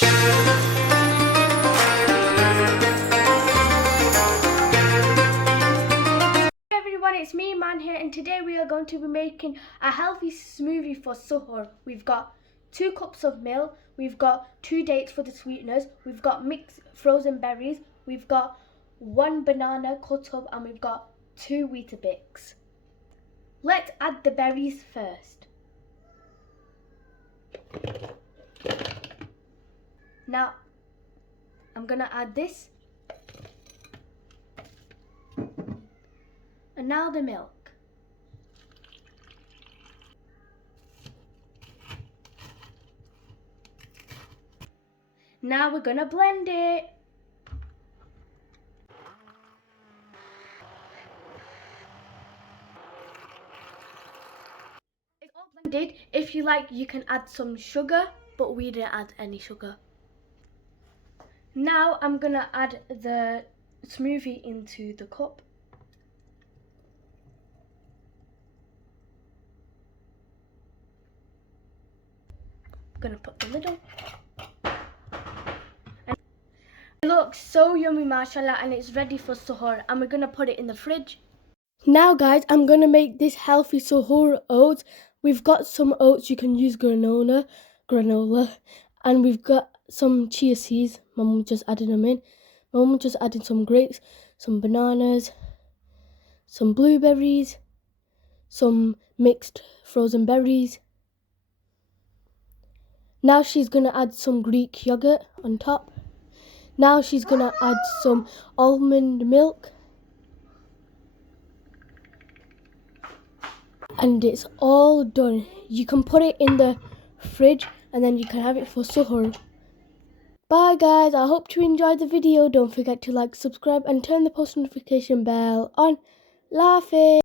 Everyone, it's me, Man here, and today we are going to be making a healthy smoothie for suhoor. We've got 2 cups of milk, we've got 2 dates for the sweeteners, we've got mixed frozen berries, we've got 1 banana cut up, and we've got 2 Weetabix. Let's add the berries first. Now, I'm gonna add this. And now the milk. Now we're gonna blend it. It's all blended. If you like, you can add some sugar, but we didn't add any sugar. Now I'm gonna add the smoothie into the cup. I'm gonna put the lid on. And it looks so yummy, mashallah, and it's ready for suhoor, and we're gonna put it in the fridge. Now guys, I'm gonna make this healthy suhoor oats. We've got some oats, you can use granola, and we've got some chia seeds. My mum just added them in. My mum just added some grapes, some bananas, some blueberries, some mixed frozen berries. Now she's gonna add some Greek yogurt on top. Now she's gonna add some almond milk. And it's all done. You can put it in the fridge and then you can have it for suhoor. Bye guys, I hope you enjoyed the video. Don't forget to like, subscribe and turn the post notification bell on. Laugh it.